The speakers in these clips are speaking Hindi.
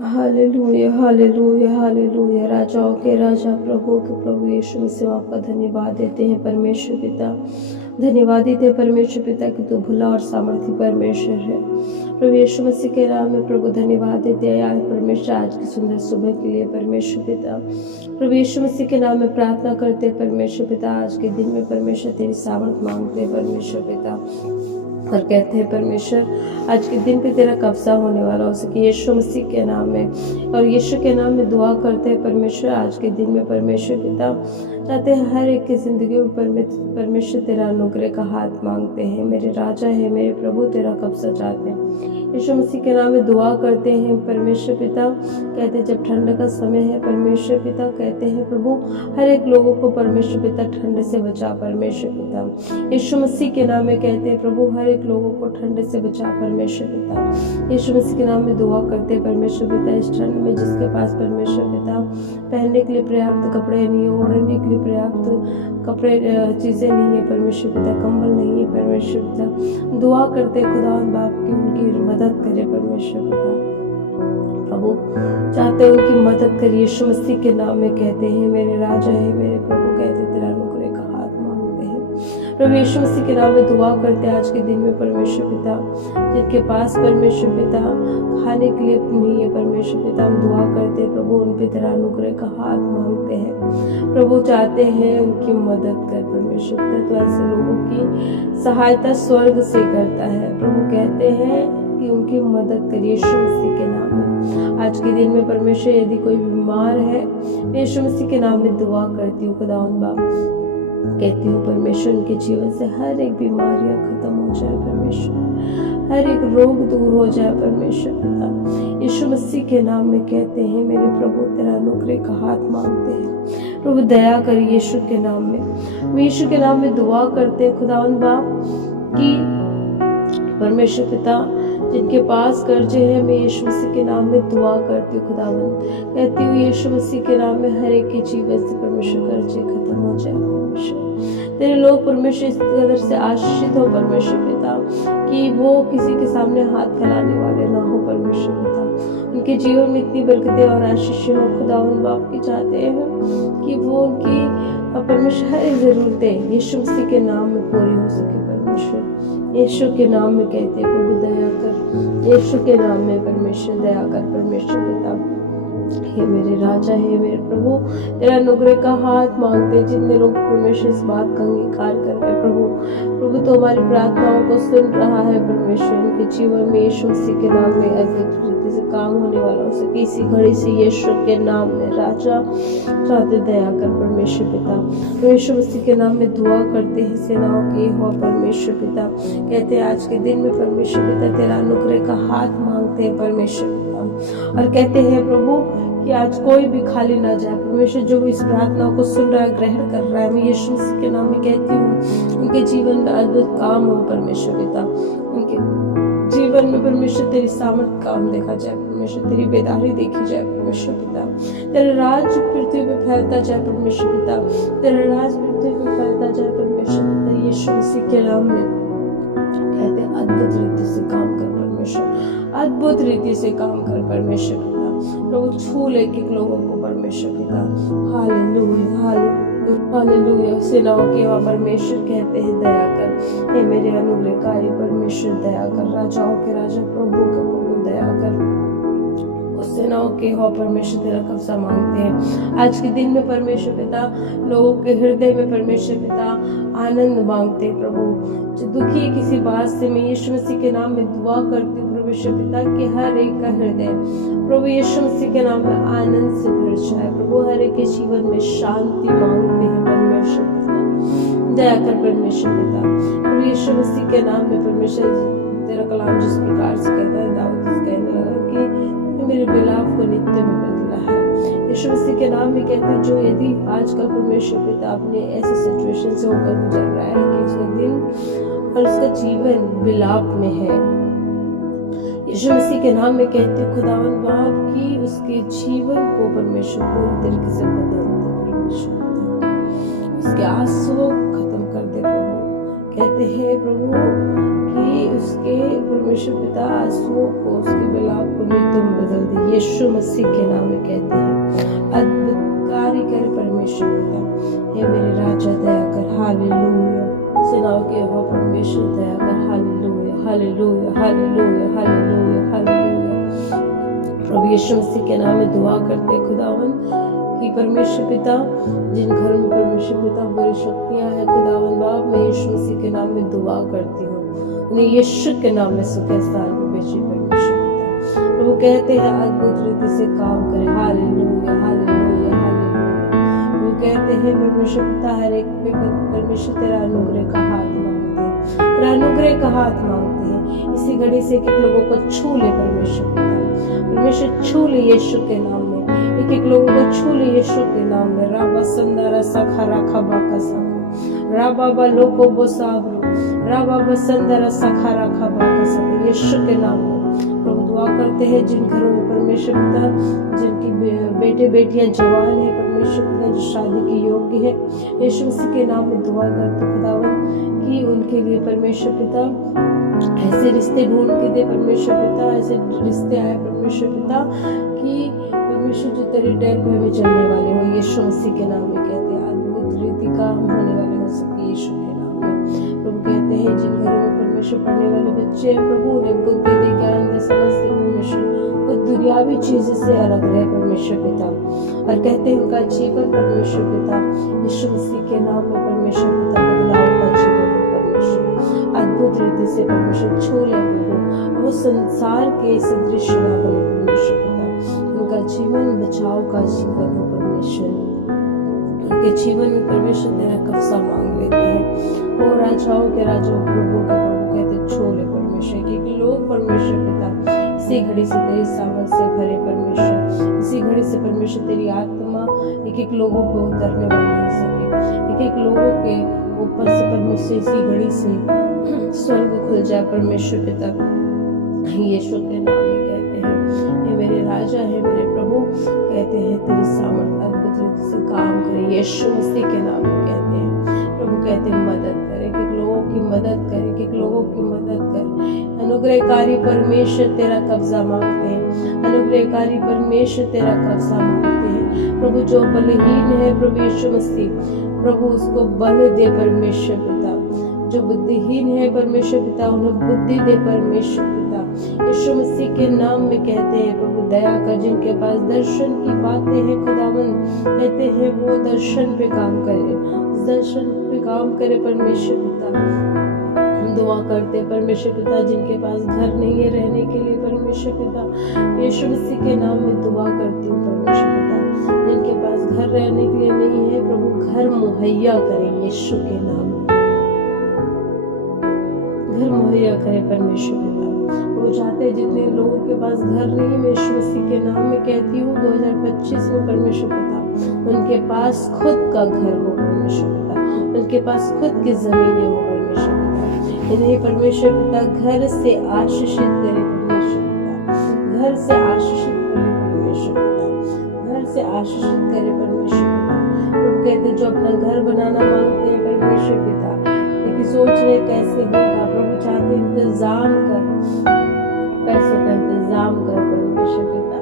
Hallelujah hallelujah hallelujah. राजाओं के राजा प्रभु के प्रभु यीशु मसीह आपका धन्यवाद देते हैं परमेश्वर पिता। धन्यवाद देते हैं परमेश्वर पिता कि तू भला और सामर्थी परमेश्वर है। प्रभु यीशु मसीह के नाम में प्रभु धन्यवाद देते हैं आज परमेश्वर आज की सुंदर सुबह के लिए परमेश्वर पिता। प्रभु यीशु मसीह के नाम में प्रार्थना करते हैं परमेश्वर पिता आज के दिन में परमेश्वर तेरी सामर्थ मांगते हैं परमेश्वर पिता और कहते हैं परमेश्वर आज के दिन पे तेरा कब्जा होने वाला हो सके यीशु मसीह के नाम में। और यीशु के नाम में दुआ करते हैं परमेश्वर आज के दिन में परमेश्वर पिता चाहते हैं हर एक की जिंदगी में परमेश्वर तेरा अनुग्रह का हाथ मांगते हैं। मेरे राजा है मेरे प्रभु तेरा कब्जा चाहते हैं यीशु मसीह के नाम में दुआ करते हैं परमेश्वर पिता। कहते हैं जब ठंड का समय है परमेश्वर पिता कहते हैं प्रभु हर एक लोगों को परमेश्वर पिता ठंड से बचा परमेश्वर पिता। यीशु मसीह के नाम में कहते हैं प्रभु हर एक लोगों को ठंड से बचा परमेश्वर पिता। यीशु मसीह के नाम में दुआ करते हैं परमेश्वर पिता इस ठंड में जिसके पास परमेश्वर पिता पहनने के लिए पर्याप्त कपड़े नहीं है, ओढ़ने के लिए पर्याप्त कपड़े चीज़ें नहीं है परमेश्वर पिता, कंबल नहीं है परमेश्वर पिता। दुआ करते खुदा बाप की उनकी मदद करे परमेश्वर पिता। प्रभु चाहते हैं उनकी मदद करिए यीशु मसीह के नाम में कहते हैं मेरे राजा है मेरे प्रभु कहते तेरा अनुग्रह का हाथ मांगते हैं। प्रभु यीशु मसीह के नाम में दुआ करते हैं आज के दिन में परमेश्वर पिता जिनके पास परमेश्वर पिता खाने के लिए नहीं है परमेश्वर पिता हम दुआ करते हैं प्रभु उन पे तेरा अनुग्रह का हाथ मांगते हैं। प्रभु चाहते हैं उनकी मदद कर परमेश्वर पिता तो ऐसे लोगों की सहायता स्वर्ग से करता है। प्रभु कहते हैं कि उनकी मदद करिए यीशु मसीह के नाम में। आज के दिन में परमेश्वर यदि कोई बीमार है मैं यीशु मसीह के नाम में दुआ करती हूँ खुदावंद बाप कहती हूँ परमेश्वर उनके जीवन से हर एक बीमारियां खत्म हो जाए परमेश्वर हर एक रोग दूर हो जाए परमेश्वर पिता। यीशु मसीह के नाम में कहते हैं मेरे प्रभु तेरा अनुग्रह का हाथ मांगते हैं। प्रभु दया करिए यीशु के नाम में यीशु के नाम में दुआ करते हैं खुदावंद बाप कि परमेश्वर पिता जिनके पास कर्जे हैं मैं यीशु मसीह के नाम में दुआ करती हूँ खुदावंद कहती हूँ यीशु मसीह के नाम में हर एक के जीवन से परमेश्वर कर्जे खत्म हो जाए परमेश्वर तेरे लोग परमेश्वर इस कदर से आशीषित हो परमेश्वर पिता कि वो किसी के सामने हाथ फैलाने वाले ना हो परमेश्वर पिता। उनके जीवन में इतनी बरकतें और आशीषें हो खुदावंद बाप की चाहते हैं कि वो उनकी परमेश्वर हर एक जरूरतें यीशु मसीह के नाम में पूरी हो सके परमेश्वर यीशु के नाम में कहते हैं प्रभु दया कर यीशु के नाम में परमेश्वर दया कर परमेश्वर पिता हे मेरे राजा है मेरे प्रभु तेरा अनुग्रह का हाथ मांगते जितने लोग परमेश्वर इस बात का अंगीकार कर रहे प्रभु तो हमारी प्रार्थनाओं को सुन रहा है परमेश्वर उनके जीवन में यीशु मसीह के नाम में अद्भुत रीति से काम होने वाला हो सके इसी घड़ी से यीशु के नाम में राजा चाहते दया कर परमेश्वर पिता। यीशु मसीह के नाम में दुआ करते हैं सेनाओं के हो परमेश्वर पिता कहते हैं आज के दिन में परमेश्वर पिता तेरा अनुग्रह का हाथ मांगते हैं परमेश्वर पिता और कहते हैं प्रभु कि आज कोई भी खाली ना जाए परमेश्वर जो इस प्रार्थना को सुन रहा है ग्रहण कर रहा है मैं यीशु मसीह के नाम में कहती हूँ उनके जीवन में अद्भुत काम हो परमेश्वर पिता उनके जीवन में परमेश्वर तेरी सामर्थ काम देखा जाए परमेश्वर तेरी बेदारी देखी जाए परमेश्वर पिता तेरा राज पृथ्वी पे फैलता जाए परमेश्वर पिता तेरा राज पृथ्वी पे फैलता जाए परमेश्वर पिता यीशु मसीह के नाम में कहते अद्भुत रीति से काम कर परमेश्वर अद्भुत रीति से काम कर परमेश्वर पिता प्रभु छू ले एक लोगों को परमेश्वर पिता हालेलुया हालेलुया हालेलुया सेनाओं के वहाँ परमेश्वर कहते हैं दया कर हे मेरे अनुग्रहकारी परमेश्वर दया कर राजाओं के राजा प्रभु का प्रभु दया कर सेनाओं के हो परमेश्वर तेरा कब्जा मांगते हैं आज के दिन में परमेश्वर पिता लोगों के हृदय में परमेश्वर पिता आनंद मांगते हैं प्रभु जो दुखी है किसी बात से मैं यीशु मसीह के नाम में दुआ करती हूँ परमेश्वर पिता कि हर एक का हृदय प्रभु यीशु मसीह के नाम में आनंद से भर जाए प्रभु हर एक के जीवन में शांति मांगते हैं परमेश्वर पिता दया कर परमेश्वर पिता प्रभु यीशु मसीह के नाम में परमेश्वर तेरा कलाम जिस प्रकार से कहता है दाऊद कहने लगा कि मेरे विलाप को नित्य में बदला है यीशु मसीह के नाम में कहते हैं जो यदि आजकल परमेश्वर पिता अपने ऐसे सिचुएशन से होकर गुजर रहा है कि उसका दिन और उसका जीवन विलाप में है यीशु मसीह के नाम में कहते हैं खुदावंद बाप की उसके जीवन को परमेश्वर पूरी तरीके से बदल दे परमेश्वर उसके आंसुओं खत्म कर दे प्रभु कहते हैं प्रभु कि उसके परमेश्वर पिता आंसुओं को, उसके विलाप को नृत्य में बदल दे। यीशु मसीह के नाम में कहते हैं, अद्भुत कार्य कर परमेश्वर पिता। हे मेरे राजा दया कर, हालेलुया। सेनाओं के यहोवा परमेश्वर दया कर, hallelujah hallelujah hallelujah hallelujah hallelujah. प्रभु यीशु मसीह के नाम में दुआ करते खुदावन कि परमेश्वर पिता, जिन घरों में परमेश्वर पिता बुरी शक्तियां हैं खुदावन बाप, मैं यीशु मसीह के नाम में दुआ करती हूँ, उन्हें यीशु के नाम में सुख स्थान में भेजिए परमेश्वर पिता। प्रभु कहते हैं अद्भुत रीति से काम करे, हालेलुया हालेलुया हालेलुया। प्रभु कहते हैं परमेश्वर पिता, हर एक पे परमेश्वर तेरा अनुग्रह का हाथ मांगते हैं, तेरा अनुग्रह का हाथ मांगते हैं। इसी घड़ी से एक एक लोगों को छू ले परमेश्वर पिता, परमेश्वर छू ले यीशु के नाम में, एक एक लोगों को छू ले यीशु के नाम में। राबा संदारा सखा राखा बाका सखा, राबा लोको बोसाबरो, राबा संदारा सखा राखा बाका सखा, यीशु के नाम में। प्रभु दुआ करते हैं जिन घरों में परमेश्वर पिता, जिनकी बेटे बेटियां जवान है परमेश्वर पिता, जो शादी के योग्य है, यीशु मसीह के नाम में दुआ करते खुदावन कि उनके लिए परमेश्वर पिता ऐसे रिश्ते ढूंढ के दे परमेश्वर पिता, ऐसे रिश्ते आए परमेश्वर पिता कि परमेश्वर जो तेरे डर पे हमें चलने वाले हो, यीशु मसीह के नाम में कहते हैं। अद्भुत रीति का हम होने वाले हो सके यीशु के नाम में। प्रभु कहते हैं जिन घरों में परमेश्वर पढ़ने वाले बच्चे हैं, प्रभु उन्हें बुद्धि दे, ज्ञान दे, समझ दे परमेश्वर, वो दुनियावी चीजों से अलग रहे परमेश्वर पिता। और कहते हैं उनका जीवन परमेश्वर पिता यीशु मसीह के नाम में परमेश्वर पिता बदलाव का जीवन है परमेश्वर। अद्भुत रीति से परमेश्वर छू ले प्रभु, वो संसार के सदृश ना बने परमेश्वर पिता, उनका जीवन बचाव का जीवन हो परमेश्वर। उनके जीवन में परमेश्वर तेरा कब्जा मांग लेते हैं। और राजाओं के राजा, प्रभु के प्रभु कहते छोले परमेश्वर कि लोग परमेश्वर पिता इसी घड़ी से तेरी सामर्थ से भरे परमेश्वर, इसी घड़ी से परमेश्वर तेरी आत्मा एक एक लोगों को उतरने वाली हो सके, एक एक लोगों के ऊपर से परमेश्वर इसी घड़ी से स्वर्ग खुल जाए परमेश्वर पिता। यीशु के नाम में कहते हैं, हे मेरे राजा है मेरे प्रभु, कहते हैं तेरी सामर्थ अद्भुत रीति से काम करे, यीशु मसीह के नाम में कहते हैं। प्रभु कहते हैं मदद करे, एक लोगों की मदद करे, एक लोगों की मदद करे। अनुग्रहकारी परमेश्वर तेरा कब्जा मांगते हैं, अनुग्रहकारी परमेश्वर तेरा कब्जा मांगते हैं। प्रभु जो बलहीन है प्रभु यीशु मसीह, प्रभु उसको बल दे परमेश्वर पिता। जो बुद्धिहीन है परमेश्वर पिता, उन्हें बुद्धि दे परमेश्वर पिता। यीशु मसीह के नाम में कहते हैं प्रभु दया कर, जिनके पास दर्शन की बातें हैं खुदावन, कहते हैं वो दर्शन पे काम करे, उस दर्शन पे काम करे परमेश्वर पिता। हम दुआ करते परमेश्वर पिता, जिनके पास घर नहीं है रहने के लिए परमेश्वर पिता, यीशु मसीह के नाम में दुआ करती हूँ परमेश्वर पिता, जिनके पास घर रहने के लिए नहीं है प्रभु घर मुहैया करें यीशु के नाम में, घर मुहैया करे परमेश्वर पिता। वो चाहते हैं जितने लोगों के पास घर नहीं है, मैं यीशु मसीह के नाम में कहती हूँ 2025 में परमेश्वर पिता उनके पास खुद का घर हो परमेश्वर पिता, उनके पास खुद की जमीनें हो परमेश्वर पिता। इन्हें परमेश्वर पिता घर से आशीषित करे परमेश्वर पिता, घर से आशीषित करे परमेश्वर पिता, घर से आशीषित करे परमेश्वर पिता। लोग कहते हैं जो अपना घर बनाना मांगते हैं परमेश्वर पिता, लेकिन सोच रहे कैसे होगा, प्रभु चाहते इंतजाम कर, पैसों का इंतजाम कर परमेश्वर पिता,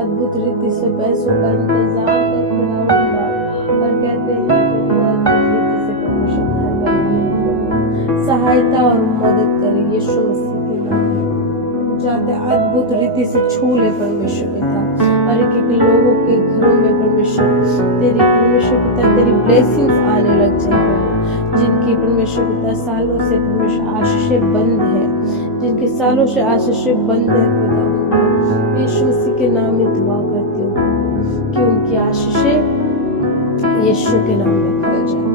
अद्भुत रीति से पैसों का इंतजाम कर खुदावन बाप। और कहते हैं प्रभु अद्भुत रीति से परमेश्वर घर बनाने में प्रभु सहायता और मदद करे यीशु मसीह के नाम में। चाहते अद्भुत रीति से छू ले परमेश्वर पिता, और एक एक लोगों के घरों में परमेश्वर तेरी परमेश्वर पिता तेरी ब्लेसिंग्स आने लग जाए, जिनकी परमेश्वर पिता सालों से परमेश्वर आशीषें बंद है, जिनके सालों से आशीषें बंद है खुदा, यीशु मसीह के नाम में दुआ करती हूँ कि उनकी आशीषें यीशु के नाम में खुल जाए,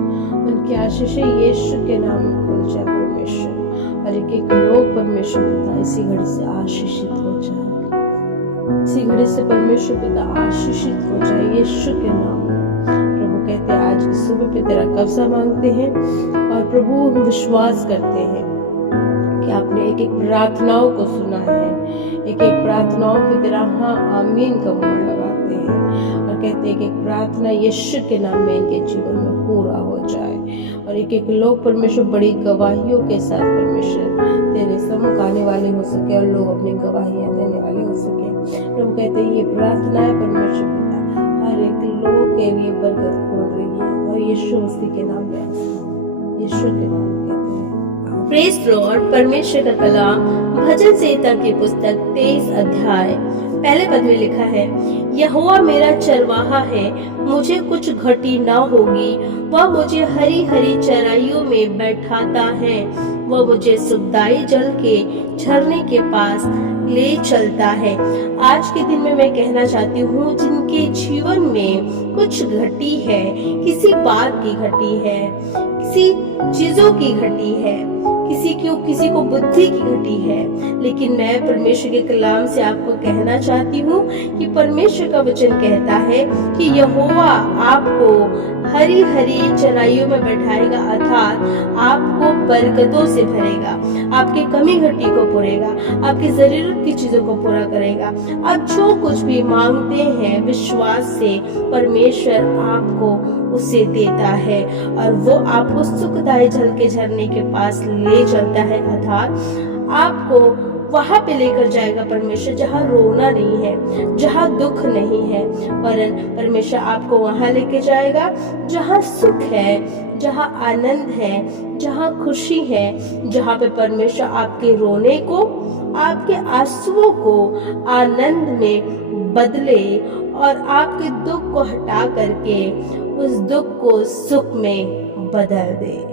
उनकी आशीषें यीशु के नाम में खुल जाए परमेश्वर। और एक एक लोग परमेश्वर पिता इसी घड़ी से आशीषित हो जाए, इसी घड़ी से परमेश्वर पिता आशीषित हो जाए यीशु के नाम में। प्रभु कहते हैं आज की सुबह पे तेरा कब्जा मांगते हैं, और प्रभु हम विश्वास करते हैं कि आपने एक एक प्रार्थनाओं को सुना है, एक एक प्रार्थनाओं पे तेरा हाँ आमीन का मोहर लगाते मांगते हैं और कहते हैं कि प्रार्थना यीशु के नाम में इनके जीवन में पूरा हो जाए और एक एक लोग परमेश्वर बड़ी गवाहियों के साथ परमेश्वर तेरे सम्मुख आने वाले हो सके और लोग अपनी गवाहियां देने वाले हो सके। हम कहते हैं ये प्रार्थना है परमेश्वर पिता हर एक लोग के लिए बरकत खोल रही है और यीशु मसीह के नाम में, यीशु के नाम में कहते हैं। Praise Lord. परमेश्वर का कलाम भजन संहिता की पुस्तक 23 अध्याय पहले पद में लिखा है, यहोवा मेरा चरवाहा है, मुझे कुछ घटी न होगी। वह मुझे हरी हरी चराइयों में बैठाता है, वह मुझे सुखदाई जल के झरने के पास ले चलता है। आज के दिन में मैं कहना चाहती हूँ जिनके जीवन में कुछ घटी है, किसी बात की घटी है, किसी चीजों की घटी है, किसी को बुद्धि की घटी है, लेकिन मैं परमेश्वर के कलाम से आपको कहना चाहती हूँ कि परमेश्वर का वचन कहता है कि यहोवा आपको हरी हरी चराइयों में बैठाएगा, अर्थात आपको बरकतों से भरेगा, आपके कमी घटी को पूरेगा, आपकी जरूरत की चीजों को पूरा करेगा। आप जो कुछ भी मांगते हैं विश्वास से परमेश्वर आपको उसे देता है और वो आपको सुखदायी जल के झरने के पास ले चलता है, अर्थात आपको वहां पे लेकर जाएगा परमेश्वर जहाँ रोना नहीं है, जहाँ दुख नहीं है, वरन परमेश्वर आपको वहां लेके जाएगा जहाँ सुख है, जहाँ आनंद है, जहाँ खुशी है, जहाँ पे परमेश्वर आपके रोने को, आपके आंसुओं को आनंद में बदले और आपके दुख को हटा करके उस दुख को सुख में बदल दे।